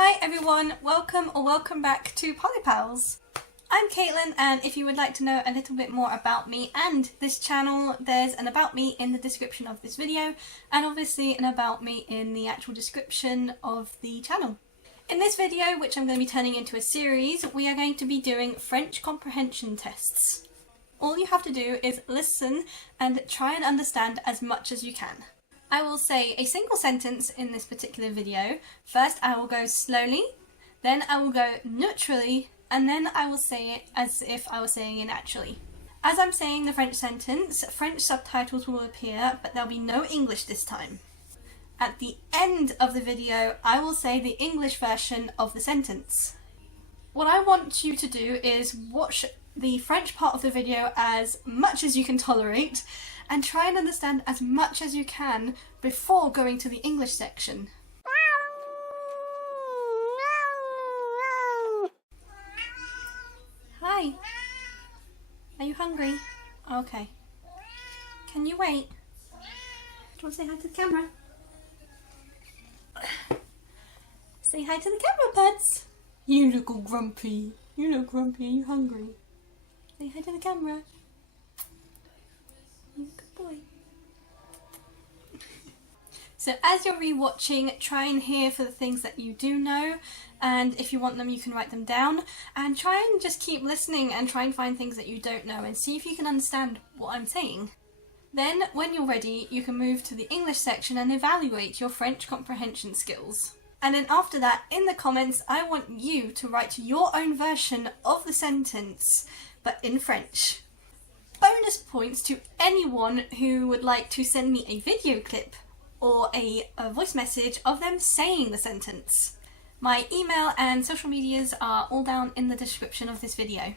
Hi everyone, welcome back to Parlez Pals. I'm Caitlin, and if you would like to know a little bit more about me and this channel, there's an about me in the description of this video, and obviously an about me in the actual description of the channel. In this video, which I'm going to be turning into a series, we are going to be doing French comprehension tests. All you have to do is listen and try and understand as much as you can. I will say a single sentence in this particular video. First I will go slowly, then I will go neutrally, and then I will say it as if I was saying it naturally. As I'm saying the French sentence, French subtitles will appear, but there'll be no English this time. At the end of the video, I will say the English version of the sentence. What I want you to do is watch the French part of the video as much as you can tolerate, and try and understand as much as you can before going to the English section. Hi. Are you hungry? Okay. Can you wait? Do you want to say hi to the camera? Say hi to the camera, buds. You look all grumpy. You look grumpy. Are you hungry? Say hi to the camera. Good boy. So as you're rewatching, try and hear for the things that you do know, and if you want them you can write them down, and try and just keep listening and try and find things that you don't know and see if you can understand what I'm saying. Then when you're ready you can move to the English section and evaluate your French comprehension skills. And then after that, in the comments, I want you to write your own version of the sentence, but in French. Bonus points to anyone who would like to send me a video clip or a voice message of them saying the sentence. My email and social medias are all down in the description of this video.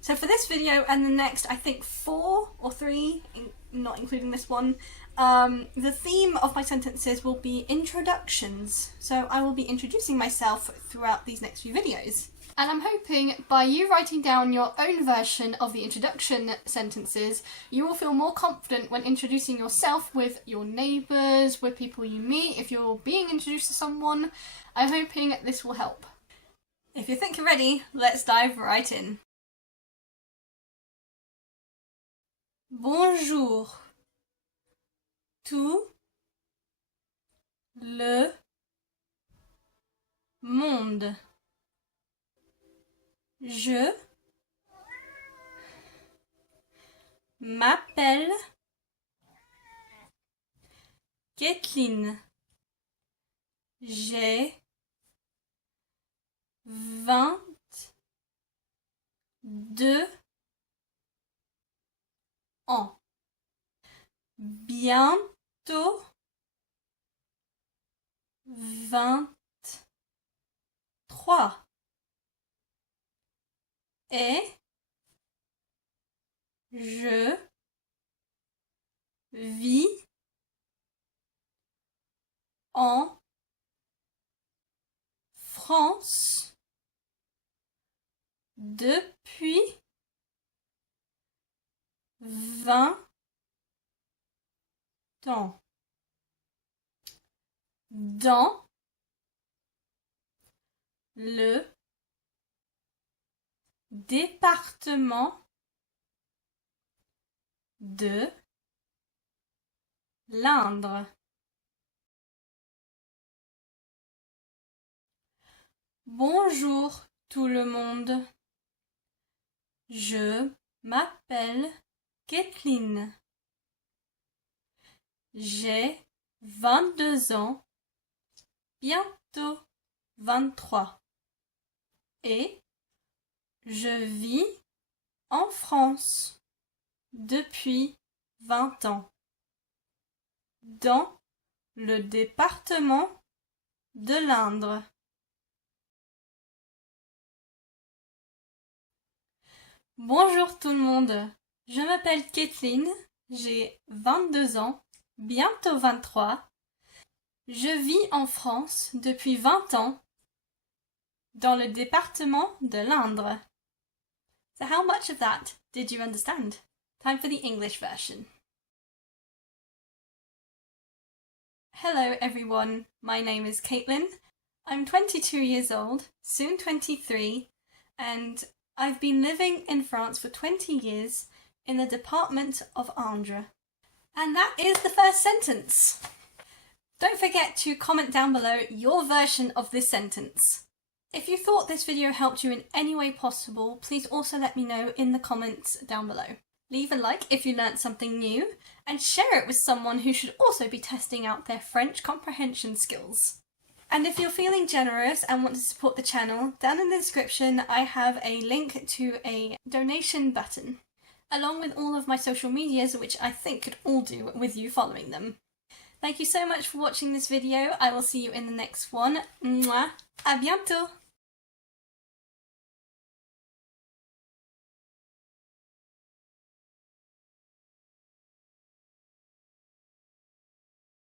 So for this video and the next, I think 4 or 3, not including this one, the theme of my sentences will be introductions. So I will be introducing myself throughout these next few videos. And I'm hoping by you writing down your own version of the introduction sentences, you will feel more confident when introducing yourself with your neighbours, with people you meet, if you're being introduced to someone. I'm hoping this will help. If you think you're ready, let's dive right in. Bonjour. Tout le monde. Je m'appelle Kathleen. J'ai 22 ans. Bientôt 23. Et je vis en France depuis 20 ans. Dans le département de l'Indre. Bonjour tout le monde. Je m'appelle Kathleen. J'ai 22 ans, bientôt 23. Et je vis en France depuis 20 ans, dans le département de l'Indre. Bonjour tout le monde, je m'appelle Kathleen, j'ai 22 ans, bientôt 23. Je vis en France depuis 20 ans, dans le département de l'Indre. So how much of that did you understand? Time for the English version. Hello everyone, my name is Caitlin. I'm 22 years old, soon 23, and I've been living in France for 20 years in the department of Indre. And that is the first sentence. Don't forget to comment down below your version of this sentence. If you thought this video helped you in any way possible, please also let me know in the comments down below. Leave a like if you learnt something new, and share it with someone who should also be testing out their French comprehension skills. And if you're feeling generous and want to support the channel, down in the description I have a link to a donation button, along with all of my social medias, which I think could all do with you following them. Thank you so much for watching this video. I will see you in the next one. Mwah! À bientôt!